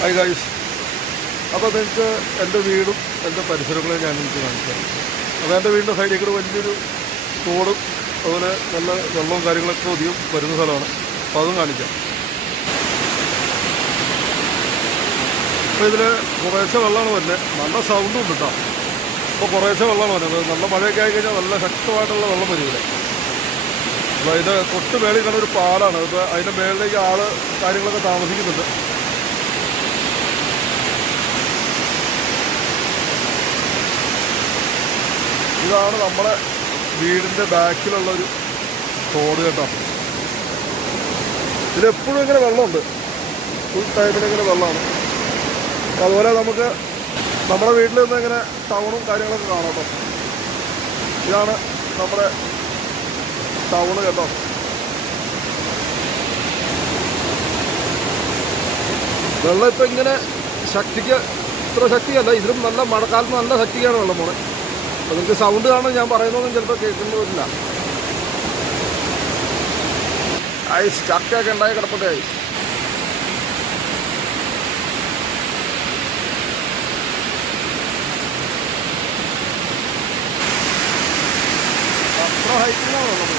Hi guys. അപ്പോൾ നിങ്ങൾക്ക് എൻ്റെ വീടും എൻ്റെ പരിസരങ്ങളും ഞാൻ നിങ്ങൾക്ക് കാണിക്കാം. അപ്പോൾ എൻ്റെ വീടിൻ്റെ സൈഡിൽ കൂടെ വലിയൊരു തോടും അതുപോലെ നല്ല വെള്ളവും കാര്യങ്ങളൊക്കെ അധികം വരുന്ന സ്ഥലമാണ്. അപ്പോൾ അതും കാണിക്കാം. അപ്പോൾ ഇതിൽ കുറേശ്ശെ വെള്ളമാണ് വരുന്നത്. നല്ല സൗണ്ടും ഉണ്ട് കേട്ടോ. അപ്പോൾ കുറേശ്ശെ വെള്ളമാണ് വരുന്നത്. നല്ല മഴയൊക്കെ ആയി കഴിഞ്ഞാൽ നല്ല ശക്തമായിട്ടുള്ള വെള്ളം വരും ഇവിടെ. അപ്പോൾ അതിൻ്റെ തൊട്ട് മേളിൽ കാണുന്ന ഒരു പാലാണ്. ഇപ്പോൾ അതിൻ്റെ മേളിലേക്ക് ആൾ കാര്യങ്ങളൊക്കെ താമസിക്കുന്നുണ്ട്. ഇതാണ് നമ്മുടെ വീടിൻ്റെ ബാക്കിലുള്ളൊരു തോട് കേട്ടോ. ഇതിലെപ്പോഴും ഇങ്ങനെ വെള്ളമുണ്ട്, ഫുൾ ടൈമിലിങ്ങനെ വെള്ളമാണ്. അതുപോലെ നമുക്ക് നമ്മുടെ വീട്ടിൽ നിന്ന് ഇങ്ങനെ ടൗണും കാര്യങ്ങളൊക്കെ കാണാം കേട്ടോ. ഇതാണ് നമ്മുടെ ടൗണ് കേട്ടോ. വെള്ളം ഇപ്പം ഇങ്ങനെ ശക്തിക്ക് ഇത്ര ശക്തിയല്ല, ഇതിലും നല്ല മഴക്കാലത്ത് നല്ല ശക്തിയാണ് വെള്ളം പോണത്. അപ്പോൾ നിങ്ങൾക്ക് സൗണ്ട് കാണും, ഞാൻ പറയുന്നതൊന്നും ചിലപ്പോൾ കേൾക്കേണ്ടതില്ല. ഐസ് ചക്കയൊക്കെ ഉണ്ടായി കിടപ്പട്ടെ. ഐസ് അത്ര ഹൈറ്റിലാണ് വെള്ളം.